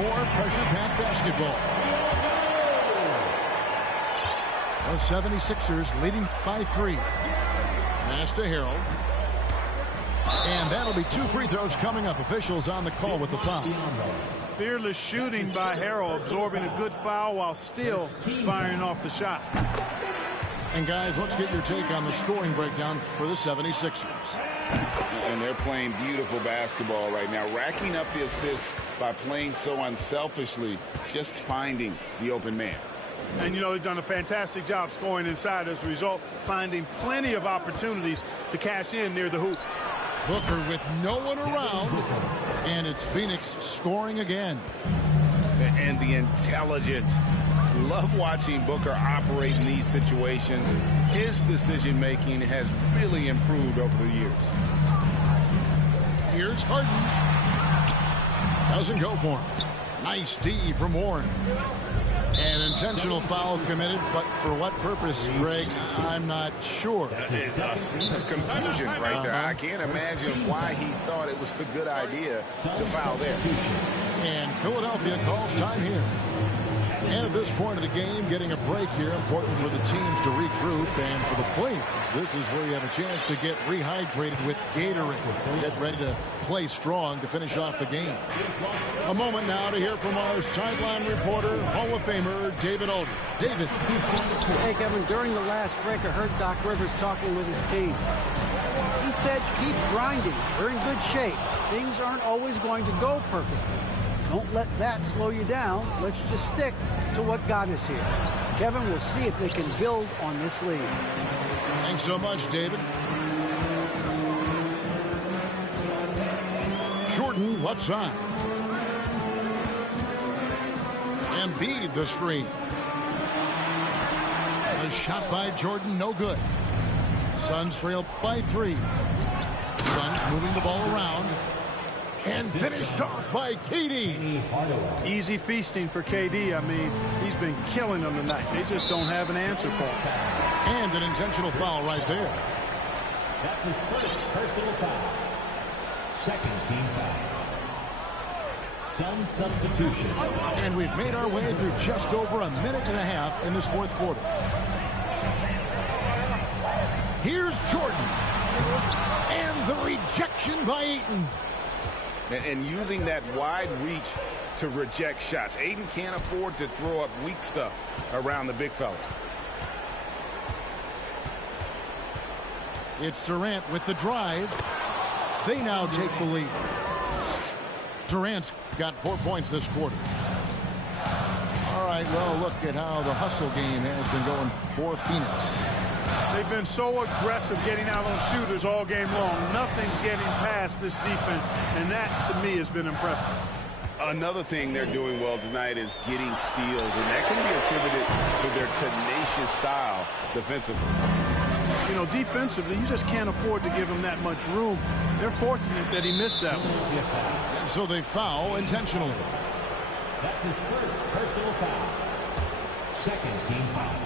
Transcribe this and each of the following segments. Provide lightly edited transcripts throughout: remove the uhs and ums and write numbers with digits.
more pressure-packed basketball. The 76ers leading by 3. Pass to Harold. And that'll be 2 free throws coming up. Officials on the call with the foul. Fearless shooting by Harold, absorbing a good foul while still firing off the shots. And guys, let's get your take on the scoring breakdown for the 76ers. And they're playing beautiful basketball right now, racking up the assists by playing so unselfishly, just finding the open man. And, you know, they've done a fantastic job scoring inside as a result, finding plenty of opportunities to cash in near the hoop. Booker with no one around, and it's Phoenix scoring again. And the intelligence. Love watching Booker operate in these situations. His decision-making has really improved over the years. Here's Harden. Doesn't go for him. Nice D from Warren. An intentional foul committed, but for what purpose, Greg, I'm not sure. A scene of confusion right there. I can't imagine why he thought it was a good idea to foul there. And Philadelphia calls time here. And at this point of the game, getting a break here, important for the teams to regroup. And for the players, this is where you have a chance to get rehydrated with Gatorade. Get ready to play strong to finish off the game. A moment now to hear from our sideline reporter, Hall of Famer David Aldridge. David. Hey, Kevin, during the last break, I heard Doc Rivers talking with his team. He said, keep grinding. We're in good shape. Things aren't always going to go perfectly. Don't let that slow you down. Let's just stick to what got us here. Kevin, we'll see if they can build on this lead. Thanks so much, David. Jordan, left side. Embiid, the screen. A shot by Jordan, no good. Suns trail by 3. Suns moving the ball around. And finished off by KD. Easy feasting for KD. I mean, he's been killing them tonight. They just don't have an answer for him. And an intentional foul right there. That's his first personal foul. Second team foul. Sun substitution. And we've made our way through just over a minute and a half in this fourth quarter. Here's Jordan. And the rejection by Ayton. And using that wide reach to reject shots. Ayton can't afford to throw up weak stuff around the big fella. It's Durant with the drive. They now take the lead. Durant's got 4 points this quarter. All right, well, look at how the hustle game has been going for Phoenix. They've been so aggressive getting out on shooters all game long. Nothing's getting past this defense, and that, to me, has been impressive. Another thing they're doing well tonight is getting steals, and that can be attributed to their tenacious style defensively. You know, defensively, you just can't afford to give him that much room. They're fortunate that he missed that one. And so they foul intentionally. That's his first personal foul. Second team foul.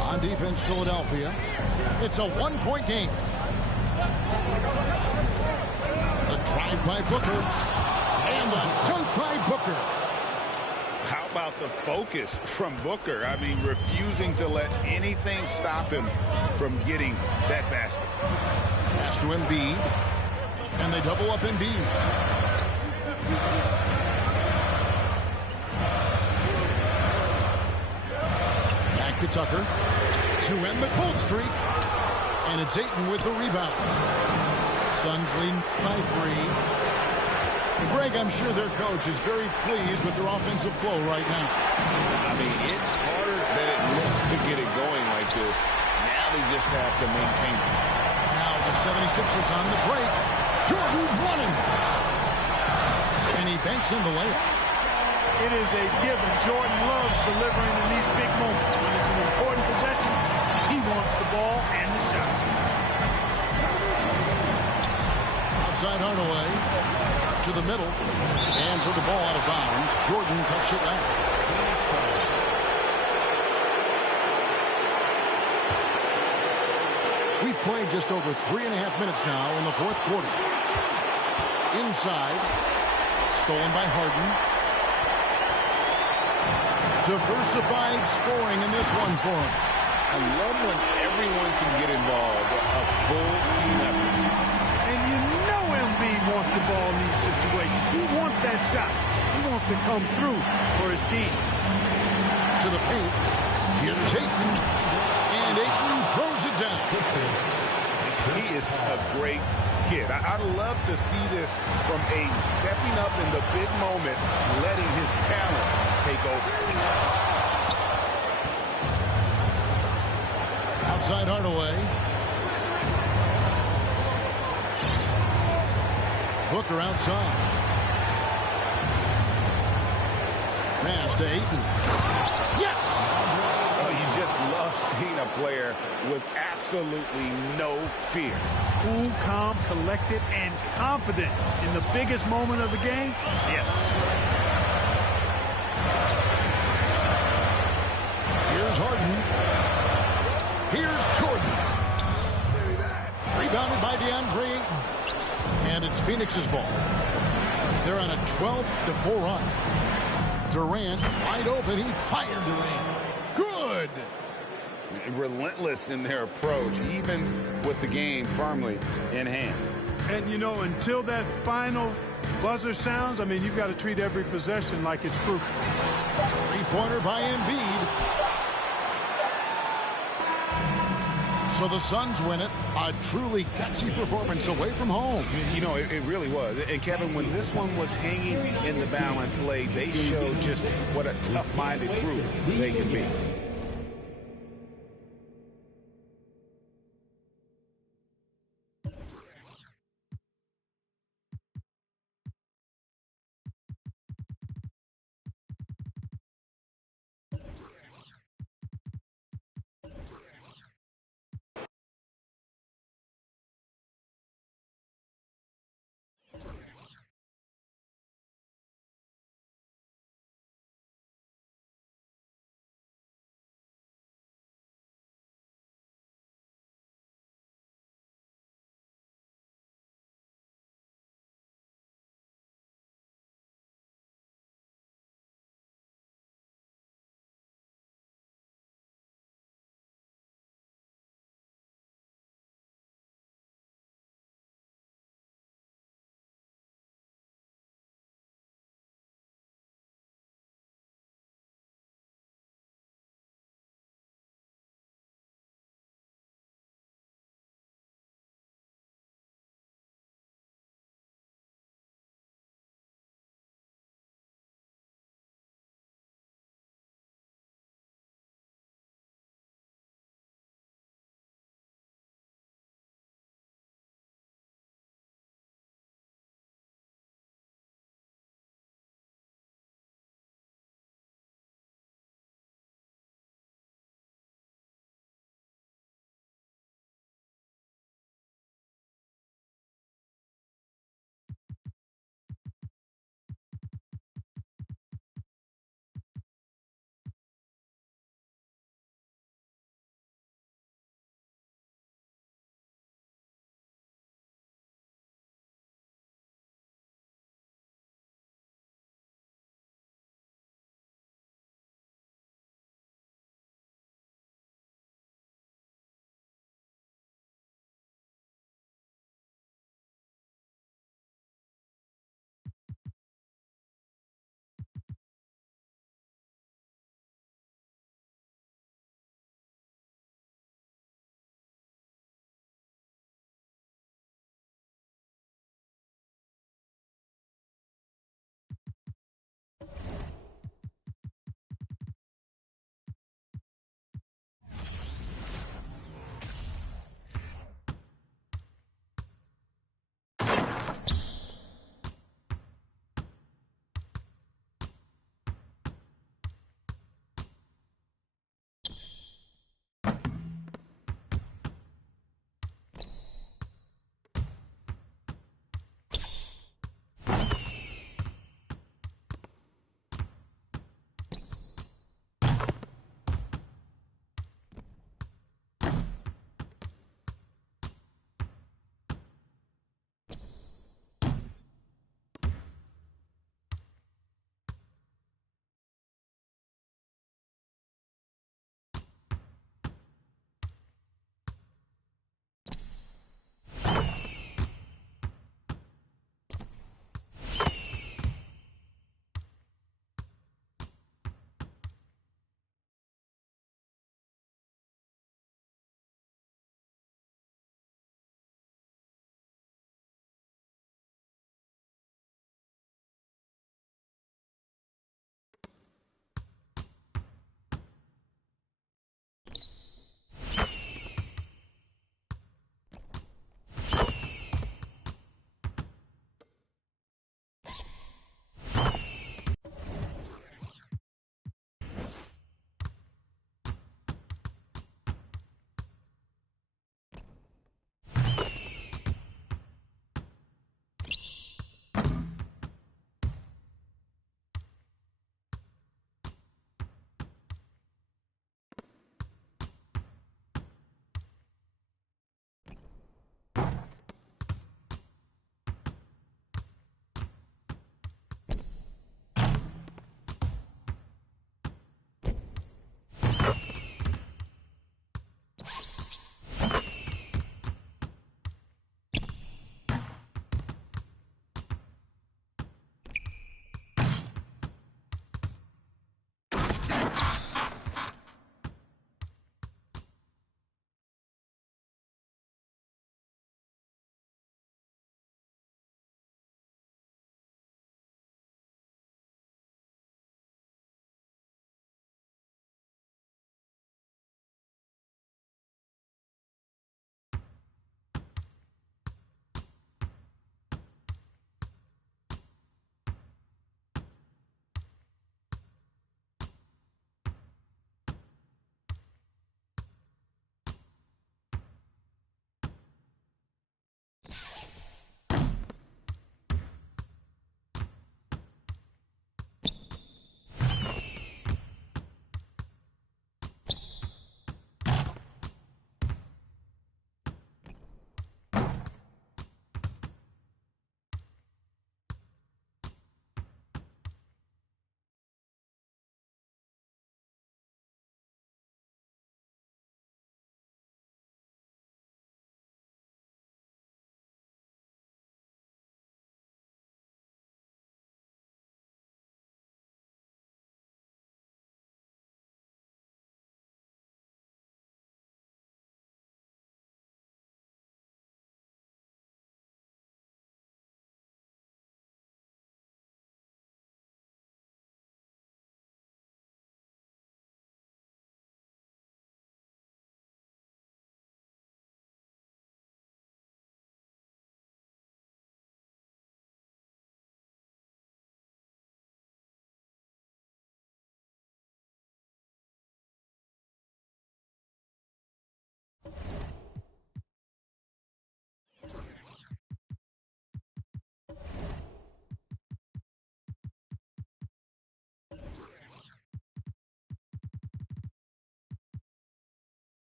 On defense, Philadelphia. It's a one-point game. The drive by Booker. And the dunk by Booker. How about the focus from Booker? I mean, refusing to let anything stop him from getting that basket. Pass to Embiid. And they double up Embiid. Back to Tucker. To end the cold streak. And it's Ayton with the rebound. Suns leading by 3. Greg, I'm sure their coach is very pleased with their offensive flow right now. I mean, it's harder than it looks to get it going like this. Now they just have to maintain it. Now the 76ers on the break. Jordan's running. And he banks in the layup. It is a given. Jordan loves delivering in these big moments. When it's an important possession, he wants the ball and the shot. Outside Hardaway to the middle. And so the ball out of bounds. Jordan touched it last. We've played just over 3.5 minutes now in the fourth quarter. Inside. Stolen by Harden. Diversified scoring in this one for him. I love when everyone can get involved, a full team effort. And you know Embiid wants the ball in these situations. He wants that shot. He wants to come through for his team. To the paint. Here's Ayton. And Ayton throws it down. He is a great kid. I'd love to see this from Ayton, stepping up in the big moment, letting his talent take over. Outside Hardaway. Booker outside. Pass to Ayton. Yes! Oh, you just love seeing a player with absolutely no fear. Cool, calm, collected, and confident in the biggest moment of the game. Yes. Here's Harden. Here's Jordan. Rebounded by DeAndre Ayton. And it's Phoenix's ball. They're on a 12-4 run. Durant wide open. He fired it. Good. Relentless in their approach, even with the game firmly in hand. And, you know, until that final buzzer sounds, I mean, you've got to treat every possession like it's crucial. Three-pointer by Embiid. So the Suns win it. A truly gutsy performance away from home. You know, it really was. And, Kevin, when this one was hanging in the balance late, they showed just what a tough-minded group they can be.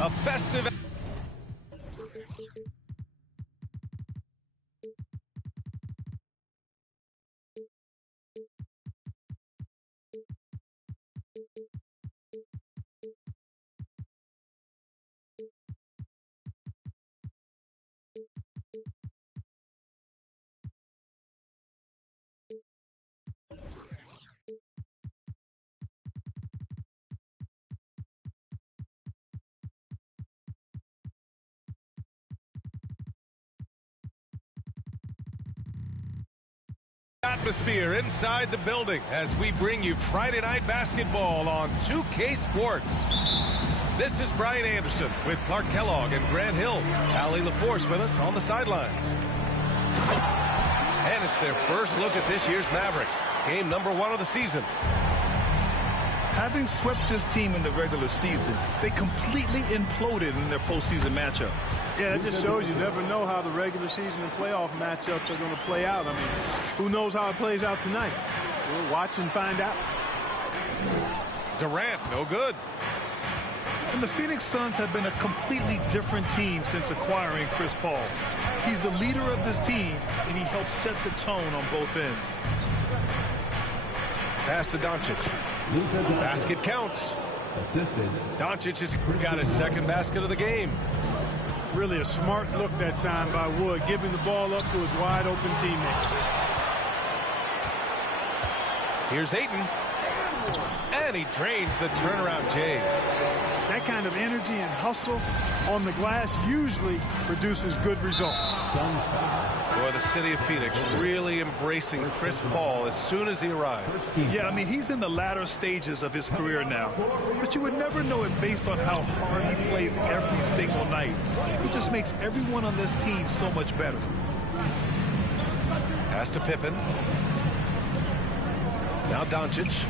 A festive... atmosphere inside the building as we bring you Friday Night Basketball on 2K Sports. This is Brian Anderson with Clark Kellogg and Grant Hill. Allie LaForce with us on the sidelines. And it's their first look at this year's Mavericks, game number 1 of the season. Having swept this team in the regular season, they completely imploded in their postseason matchup. Yeah, that just shows you never know how the regular season and playoff matchups are going to play out. I mean, who knows how it plays out tonight? We'll watch and find out. Durant, no good. And the Phoenix Suns have been a completely different team since acquiring Chris Paul. He's the leader of this team, and he helps set the tone on both ends. Pass to Doncic. Basket counts. Doncic has got his second basket of the game. Really a smart look that time by Wood, giving the ball up to his wide-open teammate. Here's Ayton. And he drains the turnaround J. That kind of energy and hustle on the glass usually produces good results. Boy, the city of Phoenix really embracing Chris Paul as soon as he arrived. Yeah, I mean, he's in the latter stages of his career now. But you would never know it based on how hard he plays every single night. He just makes everyone on this team so much better. Pass to Pippen. Now Doncic.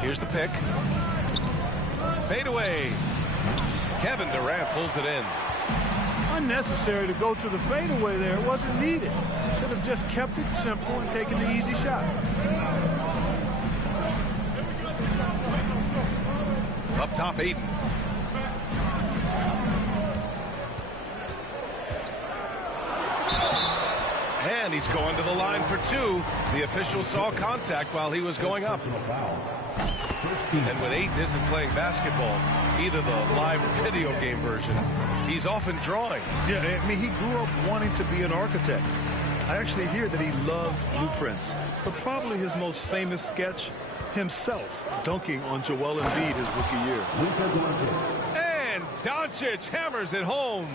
Here's the pick. Fade away. Kevin Durant pulls it in. Unnecessary to go to the fadeaway there. It wasn't needed. Could have just kept it simple and taken the easy shot. Up top, Ayton. And he's going to the line for 2. The official saw contact while he was going up. And when Ayton isn't playing basketball, either the live or video game version, he's often drawing. Yeah, I mean, he grew up wanting to be an architect. I actually hear that he loves blueprints, but probably his most famous sketch, himself dunking on Joel Embiid his rookie year. And Doncic hammers it home.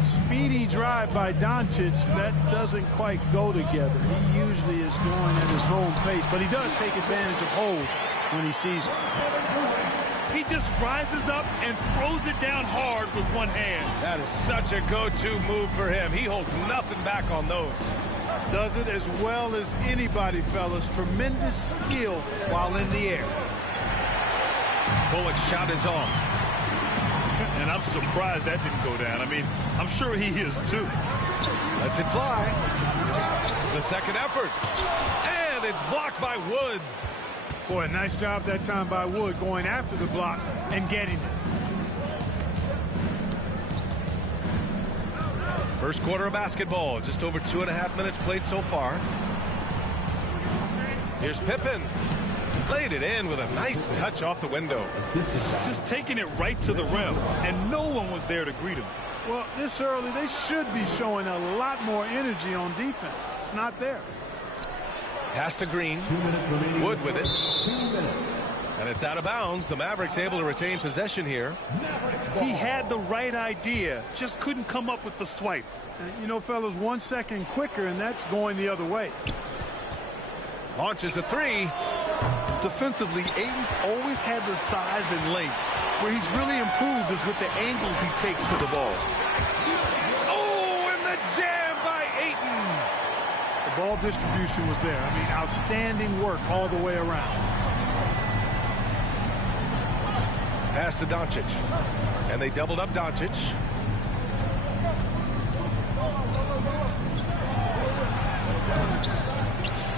Speedy drive by Doncic. That doesn't quite go together. He usually is going at his home pace, but he does take advantage of holes when he sees it. He just rises up and throws it down hard with one hand. That is such a go-to move for him. He holds nothing back on those. Does it as well as anybody, fellas. Tremendous skill while in the air. Bullock's shot is off. And I'm surprised that didn't go down. I mean, I'm sure he is too. Lets it fly. The second effort. And it's blocked by Wood. Boy, nice job that time by Wood going after the block and getting it. First quarter of basketball. Just over 2.5 minutes played so far. Here's Pippen. Laid it in with a nice touch off the window. Just taking it right to the rim, and no one was there to greet him. Well, this early, they should be showing a lot more energy on defense. It's not there. Pass to Green. Wood with it. 2 minutes. And it's out of bounds. The Mavericks able to retain possession here. He had the right idea, just couldn't come up with the swipe. You know, fellas, 1 second quicker, and that's going the other way. Launches a three. Defensively, Ayton's always had the size and length. Where he's really improved is with the angles he takes to the ball. Oh, and the jam by Ayton. The ball distribution was there. I mean, outstanding work all the way around. Pass to Doncic. And they doubled up Doncic.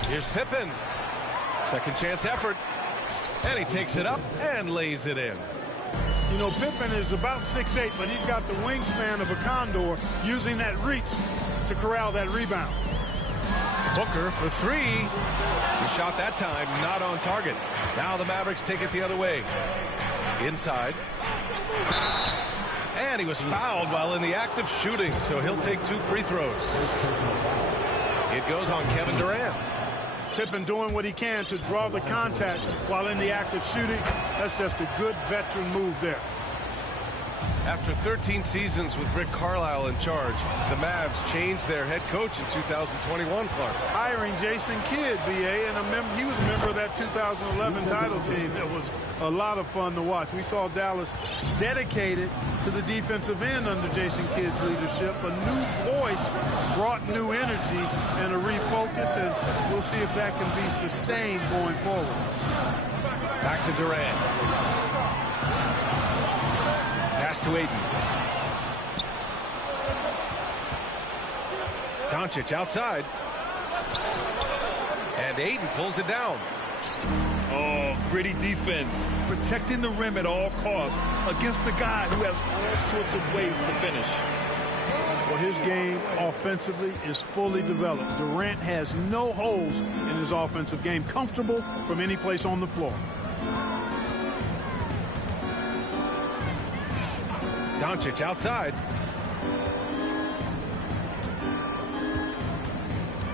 Here's Pippen. Second chance effort. And he takes it up and lays it in. You know, Pippen is about 6'8", but he's got the wingspan of a condor, using that reach to corral that rebound. Booker for three. He shot that time, not on target. Now the Mavericks take it the other way. Inside. And he was fouled while in the act of shooting, so he'll take 2 free throws. It goes on Kevin Durant. Pippen doing what he can to draw the contact while in the act of shooting. That's just a good veteran move there. After 13 seasons with Rick Carlisle in charge, the Mavs changed their head coach in 2021, Clark. Hiring Jason Kidd, BA, and he was a member of that 2011 title team. That was a lot of fun to watch. We saw Dallas dedicated to the defensive end under Jason Kidd's leadership. A new voice brought new energy and a refocus, and we'll see if that can be sustained going forward. Back to Durant. Pass to Ayton. Doncic outside. And Ayton pulls it down. Oh, gritty defense. Protecting the rim at all costs against a guy who has all sorts of ways to finish. Well, his game offensively is fully developed. Durant has no holes in his offensive game. Comfortable from any place on the floor. Doncic outside.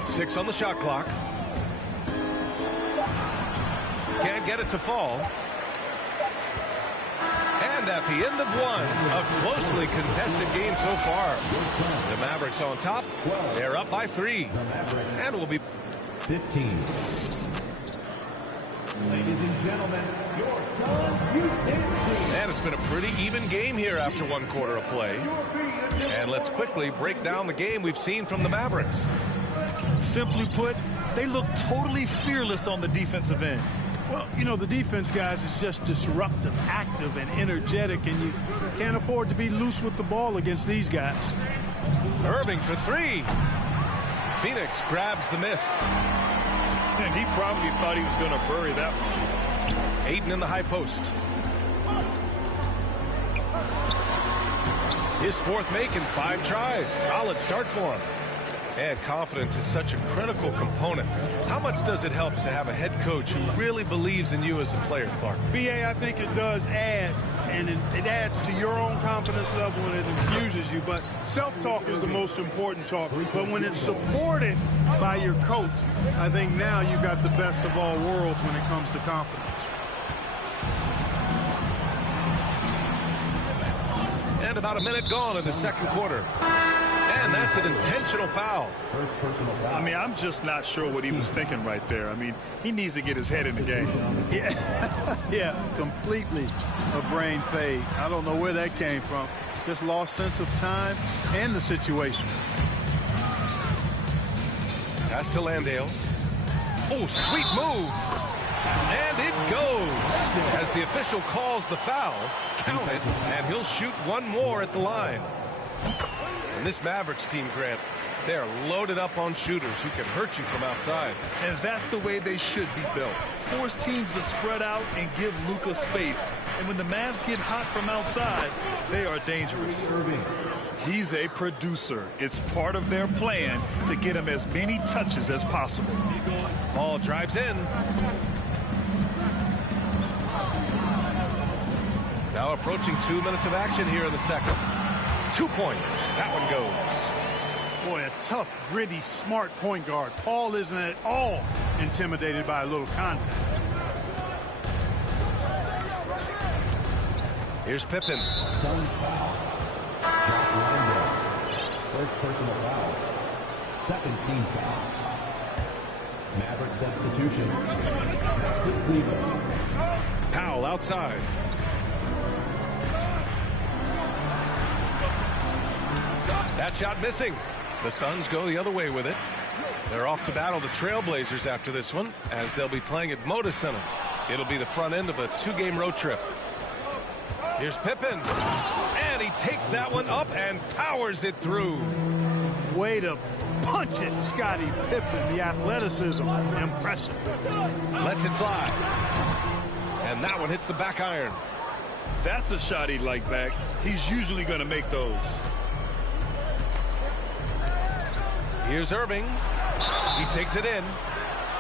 6 on the shot clock. Can't get it to fall. And at the end of one, a closely contested game so far. The Mavericks on top. They're up by 3. And will be 15. Ladies and gentlemen, your Suns Youth Team. And it's been a pretty even game here after 1 quarter of play. And let's quickly break down the game we've seen from the Mavericks. Simply put, they look totally fearless on the defensive end. Well, you know, the defense, guys, is just disruptive, active, and energetic, and you can't afford to be loose with the ball against these guys. Irving for 3. Phoenix grabs the miss. And he probably thought he was going to bury that one. Ayton in the high post. His 4th make in 5 tries. Solid start for him. And confidence is such a critical component. How much does it help to have a head coach who really believes in you as a player, Clark? BA, I think it does add, and it adds to your own confidence level and it infuses you. But self-talk is the most important talk. But when it's supported by your coach, I think now you've got the best of all worlds when it comes to confidence. And about a minute gone in the second quarter. And that's an intentional foul. I mean, I'm just not sure what he was thinking right there. I mean, he needs to get his head in the game. Yeah, completely a brain fade. I don't know where that came from. Just lost sense of time and the situation. Pass to Landale. Oh, sweet move. And it goes. As the official calls the foul, count it, and he'll shoot one more at the line. And this Mavericks team, Grant, they are loaded up on shooters who can hurt you from outside. And that's the way they should be built. Force teams to spread out and give Luka space. And when the Mavs get hot from outside, they are dangerous. He's a producer. It's part of their plan to get him as many touches as possible. Ball drives in. Now approaching 2 minutes of action here in the second. 2 points. That one goes. Boy, a tough, gritty, smart point guard. Paul isn't at all intimidated by a little contact. Here's Pippen. Suns foul. First personal foul. Second team foul. Maverick substitution. To Cleveland. Powell outside. That shot missing. The Suns go the other way with it. They're off to battle the Trailblazers after this one, as they'll be playing at Moda Center. It'll be the front end of a 2-game road trip. Here's Pippen. And he takes that one up and powers it through. Way to punch it, Scottie Pippen. The athleticism, impressive. Lets it fly. And that one hits the back iron. That's a shot he'd like back. He's usually going to make those. Here's Irving. He takes it in.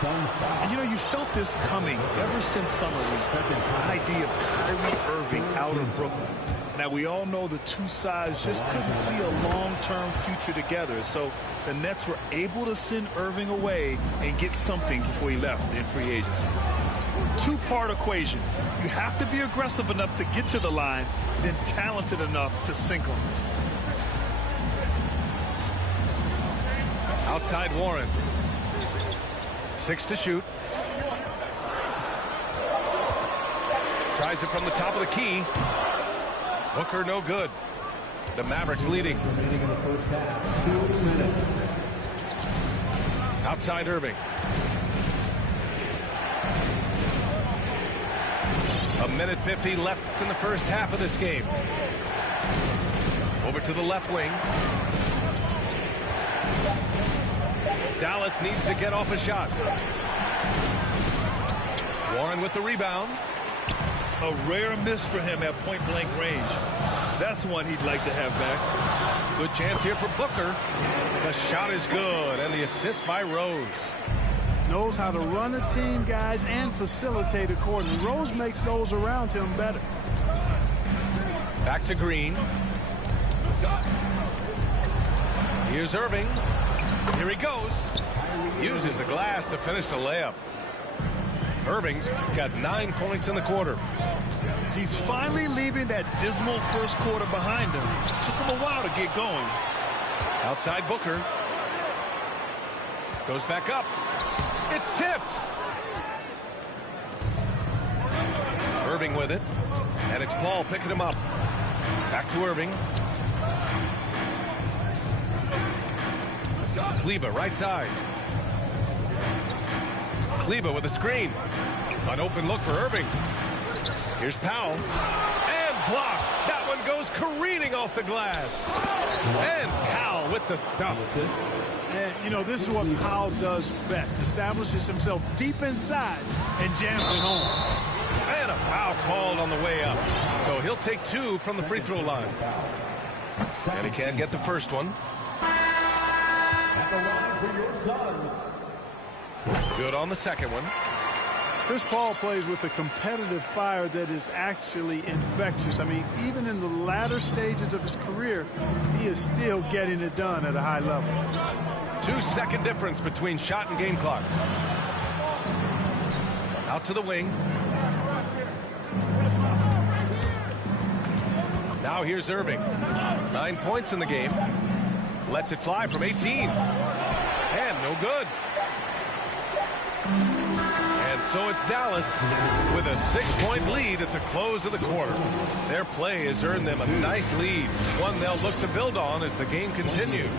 And you know, you felt this coming ever since summer when the idea of Kyrie Irving out of Brooklyn. Now, we all know the two sides just couldn't see a long-term future together. So the Nets were able to send Irving away and get something before he left in free agency. Two-part equation. You have to be aggressive enough to get to the line, then talented enough to sink them. Outside Warren. 6 to shoot. Tries it from the top of the key. Booker no good. The Mavericks leading. Outside Irving. A minute 50 left in the first half of this game. Over to the left wing. Dallas needs to get off a shot. Warren with the rebound. A rare miss for him at point-blank range. That's one he'd like to have back. Good chance here for Booker. The shot is good, and the assist by Rose. Knows how to run a team, guys, and facilitate accordingly. Rose makes those around him better. Back to Green. Here's Irving. Here he goes. Uses the glass to finish the layup. Irving's got 9 points in the quarter. He's finally leaving that dismal first quarter behind him. Took him a while to get going. Outside Booker. Goes back up. It's tipped. Irving with it. And it's Paul picking him up. Back to Irving. Kleber right side. Kleber with a screen. An open look for Irving. Here's Powell. And blocked. That one goes careening off the glass. And Powell with the stuff. And, you know, this is what Powell does best. Establishes himself deep inside and jams it home. And a foul called on the way up. So he'll take 2 from the free throw line. And he can't get the first one. the line for your Suns. Good on the second one. Chris Paul plays with a competitive fire that is actually infectious. I mean, even in the latter stages of his career, he is still getting it done at a high level. 2-second difference between shot and game clock. Out to the wing. Now here's Irving. 9 points in the game. Lets it fly from 18. And no good. And so it's Dallas with a 6-point lead at the close of the quarter. Their play has earned them a nice lead, one they'll look to build on as the game continues.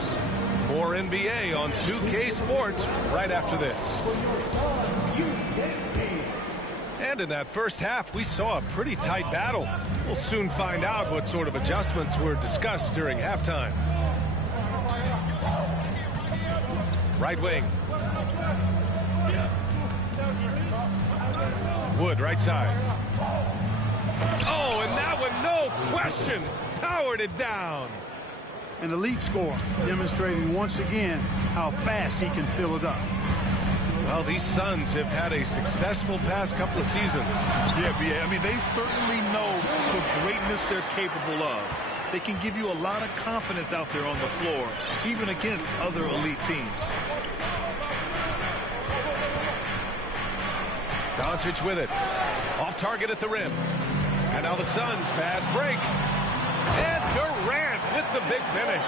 More NBA on 2K Sports right after this. And in that first half, we saw a pretty tight battle. We'll soon find out what sort of adjustments were discussed during halftime. Right wing. Wood, right side. Oh, and that one, no question, powered it down. An elite scorer, demonstrating once again how fast he can fill it up. Well, these Suns have had a successful past couple of seasons. Yeah, B.A. I mean, they certainly know the greatness they're capable of. They can give you a lot of confidence out there on the floor, even against other elite teams. Doncic with it. Off target at the rim. And now the Suns fast break. And Durant with the big finish.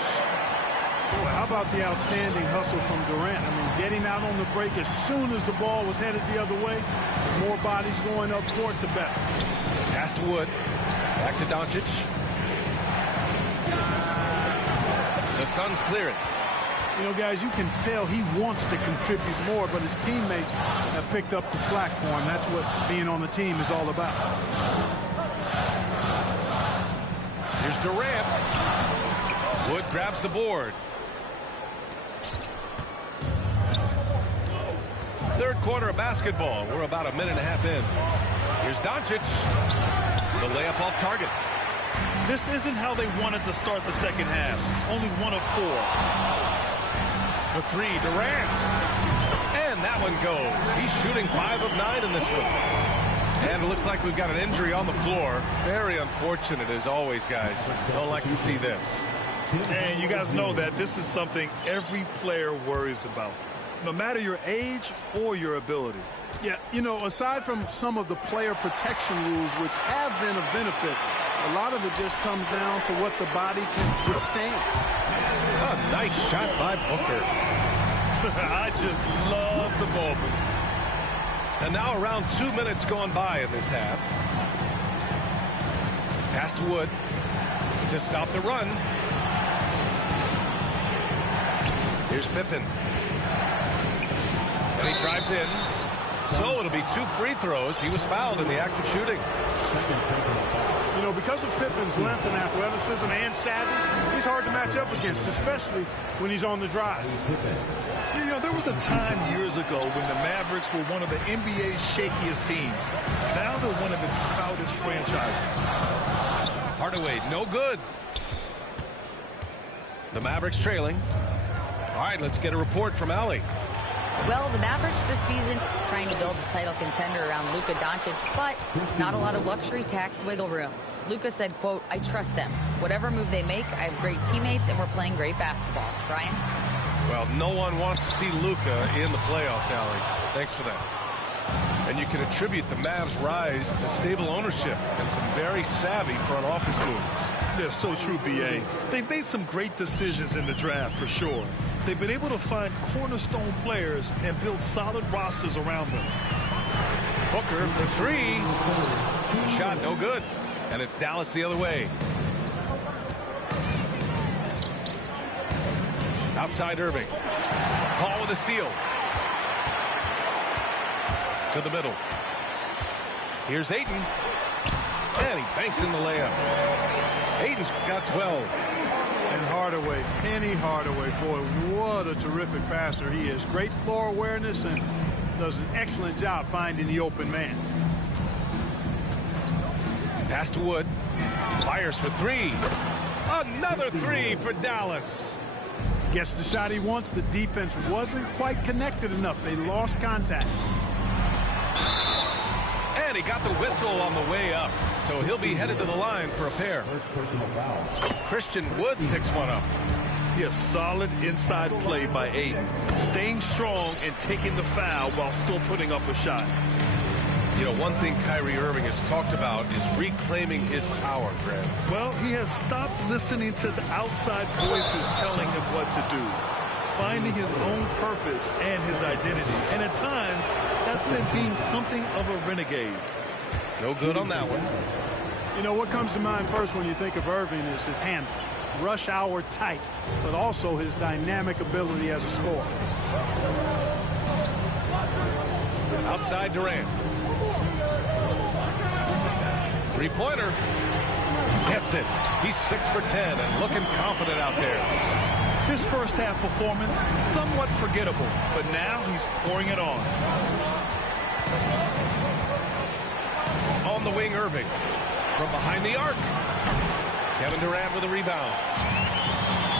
Boy, how about the outstanding hustle from Durant? I mean, getting out on the break as soon as the ball was headed the other way. The more bodies going up court, the better. Pass to Wood. Back to Doncic. The Suns clear it. You know, guys, you can tell he wants to contribute more, but his teammates have picked up the slack for him. That's what being on the team is all about. Here's Durant. Wood grabs the board. Third quarter of basketball. We're about a minute and a half in. Here's Doncic. The layup off target. This isn't how they wanted to start the second half. Only 1 of 4. For 3, Durant. And that one goes. He's shooting 5 of 9 in this one. And it looks like we've got an injury on the floor. Very unfortunate as always, guys. Don't like to see this. And you guys know that this is something every player worries about, no matter your age or your ability. Yeah, you know, aside from some of the player protection rules, which have been of benefit, a lot of it just comes down to what the body can withstand. A nice shot by Booker. I just love the moment. And now around 2 minutes gone by in this half. Pass to Wood to stop the run. Here's Pippen. And he drives in. So it'll be 2 free throws. He was fouled in the act of shooting. You know, because of Pippen's length and athleticism and savvy, he's hard to match up against, especially when he's on the drive. You know, there was a time years ago when the Mavericks were one of the NBA's shakiest teams. Now they're one of its proudest franchises. Hardaway, no good. The Mavericks trailing. All right, let's get a report from Allie. Well, the Mavericks this season trying to build a title contender around Luka Doncic, but not a lot of luxury tax wiggle room. Luka said, quote, "I trust them. Whatever move they make, I have great teammates and we're playing great basketball." Brian? Well, no one wants to see Luka in the playoffs, Allie. Thanks for that. And you can attribute the Mavs' rise to stable ownership and some very savvy front office moves. They're so true, B.A. They've made some great decisions in the draft, for sure. They've been able to find cornerstone players and build solid rosters around them. Booker for 3. Shot no good. And it's Dallas the other way. Outside Irving. Paul with a steal. To the middle. Here's Ayton. And he banks in the layup. Ayton's got 12. And Hardaway, Penny Hardaway, boy, what a terrific passer he is. Great floor awareness and does an excellent job finding the open man. Pass to Wood. Fires for 3. Another 3 for Dallas. Gets the shot he wants. The defense wasn't quite connected enough. They lost contact. And he got the whistle on the way up, so he'll be headed to the line for a pair. Christian Wood picks one up. A solid inside play by Ayton, staying strong and taking the foul while still putting up a shot. You know, one thing Kyrie Irving has talked about is reclaiming his power, Grant. Well, he has stopped listening to the outside voices telling him what to do, finding his own purpose and his identity. And at times, that's been being something of a renegade. No good on that one. You know, what comes to mind first when you think of Irving is his handle. Rush hour tight, but also his dynamic ability as a scorer. Outside Durant. Three-pointer. Gets it. He's 6 for 10 and looking confident out there. His first half performance, somewhat forgettable, but now he's pouring it on. On the wing, Irving. From behind the arc. Kevin Durant with a rebound.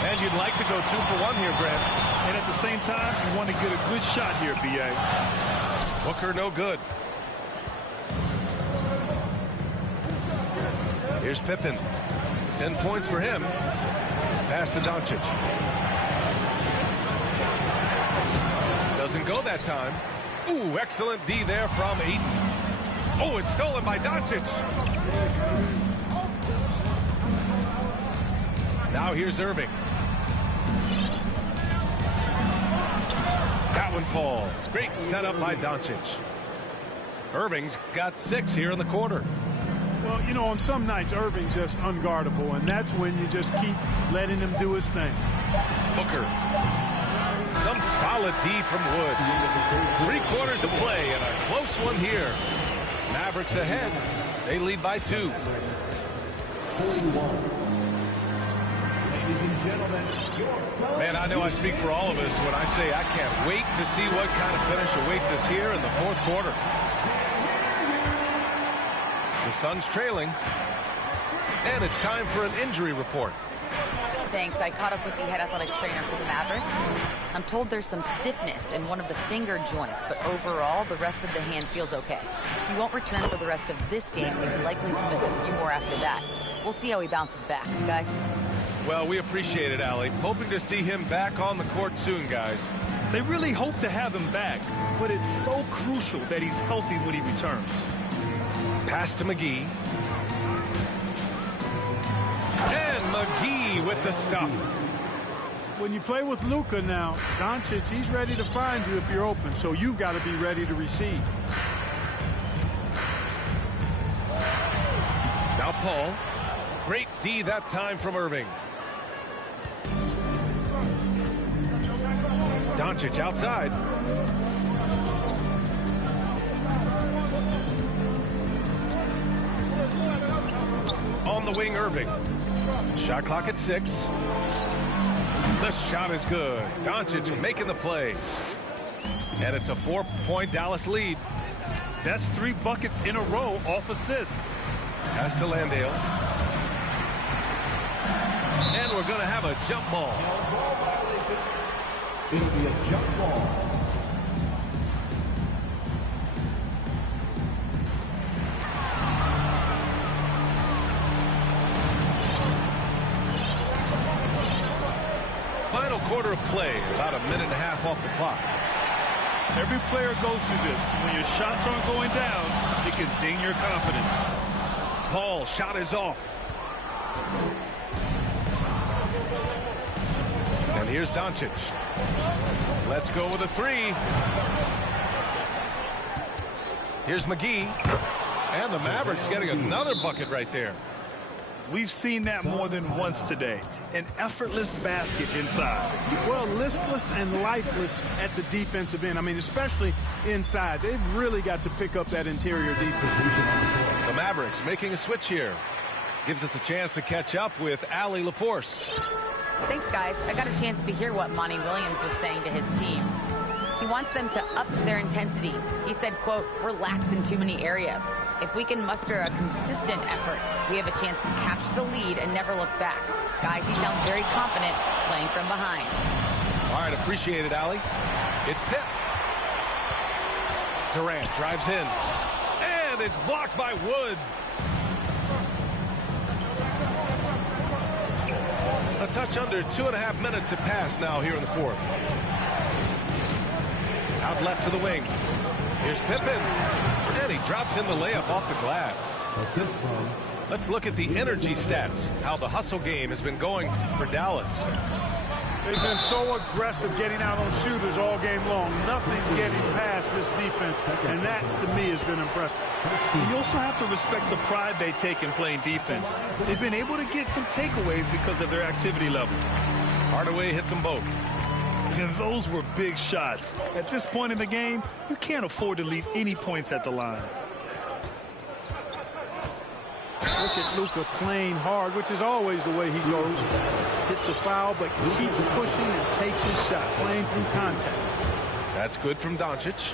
And you'd like to go 2 for 1 here, Grant. And at the same time, you want to get a good shot here, B.A. Booker no good. Here's Pippen. 10 points for him. Pass to Doncic. Doesn't go that time. Ooh, excellent D there from Ayton. Oh, it's stolen by Doncic. Now here's Irving. That one falls. Great setup by Doncic. Irving's got 6 here in the quarter. Well, you know, on some nights, Irving's just unguardable, and that's when you just keep letting him do his thing. Booker. Some solid D from Wood. 3 quarters of play and a close one here. Mavericks ahead. They lead by 2. 41. Man, I know I speak for all of us when I say I can't wait to see what kind of finish awaits us here in the 4th quarter. The Suns trailing. And it's time for an injury report. Thanks. I caught up with the head athletic trainer for the Mavericks. I'm told there's some stiffness in one of the finger joints, but overall, the rest of the hand feels okay. He won't return for the rest of this game. He's likely to miss a few more after that. We'll see how he bounces back, guys. Well, we appreciate it, Allie. Hoping to see him back on the court soon, guys. They really hope to have him back, but it's so crucial that he's healthy when he returns. Pass to McGee. And McGee with the stuff. When you play with Luka now, Doncic, he's ready to find you if you're open, so you've got to be ready to receive. Now Paul. Great D that time from Irving. Doncic outside. On the wing, Irving. Shot clock at 6. The shot is good. Doncic making the play. And it's a 4-point Dallas lead. That's 3 buckets in a row off assist. Pass to Landale. And we're going to have a jump ball. It'll be a jump ball. Final quarter of play, about a minute and a half off the clock. Every player goes through this. When your shots aren't going down, it can ding your confidence. Paul, shot is off. And here's Doncic. Let's go with a 3. Here's McGee. And the Mavericks getting another bucket right there. We've seen that more than once today. An effortless basket inside. Well, listless and lifeless at the defensive end. I mean, especially inside. They've really got to pick up that interior defense. The Mavericks making a switch here. Gives us a chance to catch up with Allie LaForce. Thanks, guys. I got a chance to hear what Monty Williams was saying to his team. He wants them to up their intensity. He said, quote, "We're lax in too many areas. If we can muster a consistent effort, we have a chance to capture the lead and never look back." Guys, he sounds very confident playing from behind. All right, appreciate it, Allie. It's tipped. Durant drives in. And it's blocked by Wood. A touch under 2.5 minutes have passed now here in the fourth. Out left to the wing. Here's Pippen. And he drops in the layup off the glass. Let's look at the energy stats, how the hustle game has been going for Dallas. They've been so aggressive getting out on shooters all game long. Nothing's getting past this defense, and that, to me, has been impressive. You also have to respect the pride they take in playing defense. They've been able to get some takeaways because of their activity level. Hardaway hits them both. And those were big shots. At this point in the game, you can't afford to leave any points at the line. Look at Luka playing hard, which is always the way he goes. Hits a foul, but keeps pushing and takes his shot, playing through contact. That's good from Doncic.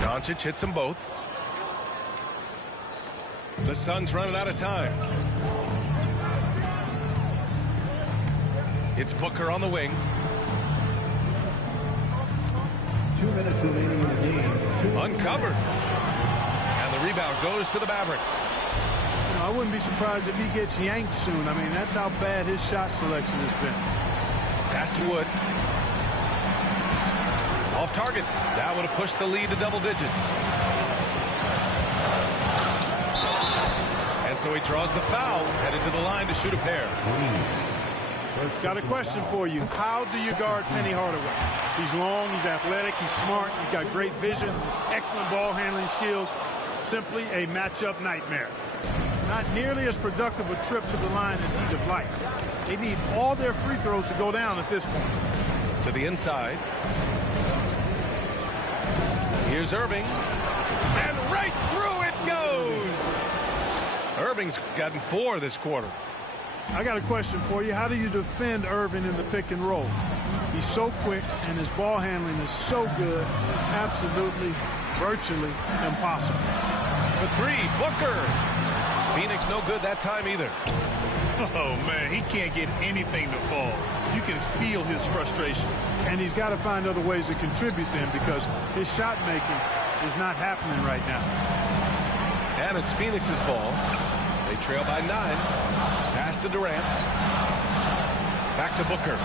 Doncic hits them both. The Suns running out of time. It's Booker on the wing. 2 minutes remaining in the game. Uncovered. And the rebound goes to the Mavericks. I wouldn't be surprised if he gets yanked soon. I mean, that's how bad his shot selection has been. Pass to Wood. Off target. That would have pushed the lead to double digits. And so he draws the foul, headed to the line to shoot a pair. Got a question for you. How do you guard Penny Hardaway? He's long, he's athletic, he's smart, he's got great vision, excellent ball handling skills. Simply a matchup nightmare. Not nearly as productive a trip to the line as he'd have liked. They need all their free throws to go down at this point. To the inside. Here's Irving. And right through it goes. Irving's gotten 4 this quarter. I got a question for you. How do you defend Irving in the pick and roll? He's so quick and his ball handling is so good. Absolutely, virtually impossible. For 3, Booker. Phoenix no good that time either. Oh, man, he can't get anything to fall. You can feel his frustration. And he's got to find other ways to contribute them because his shot making is not happening right now. And it's Phoenix's ball. They trail by 9. Pass to Durant. Back to Booker.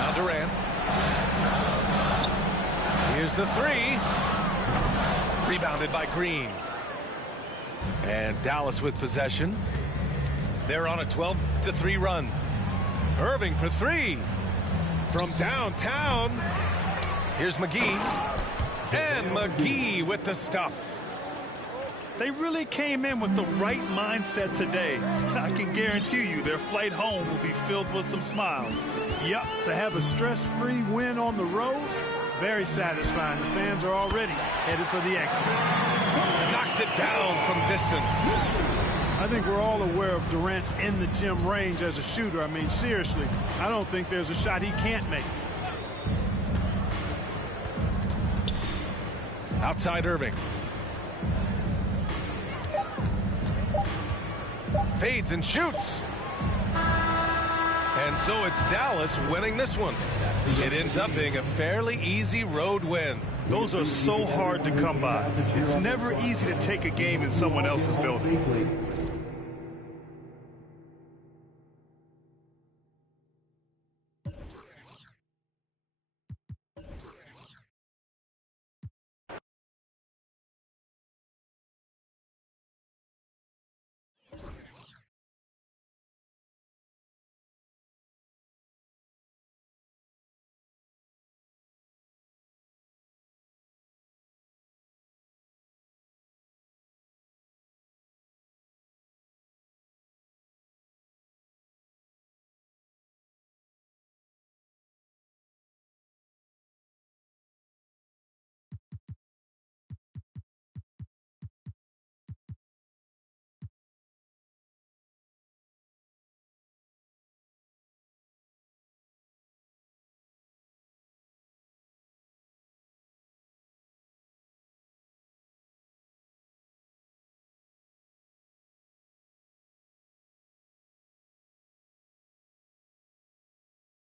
Now Durant. Here's the 3. Rebounded by Green. And Dallas with possession. They're on a 12-3 run. Irving for 3. From downtown. Here's McGee. And McGee with the stuff. They really came in with the right mindset today. I can guarantee you their flight home will be filled with some smiles. Yep, to have a stress-free win on the road, very satisfying. The fans are already headed for the exit. Knocks it down from distance. I think we're all aware of Durant's in the gym range as a shooter. I mean, seriously, I don't think there's a shot he can't make. Outside Irving. Fades and shoots. And so it's Dallas winning this one. It ends up being a fairly easy road win. Those are so hard to come by. It's never easy to take a game in someone else's building.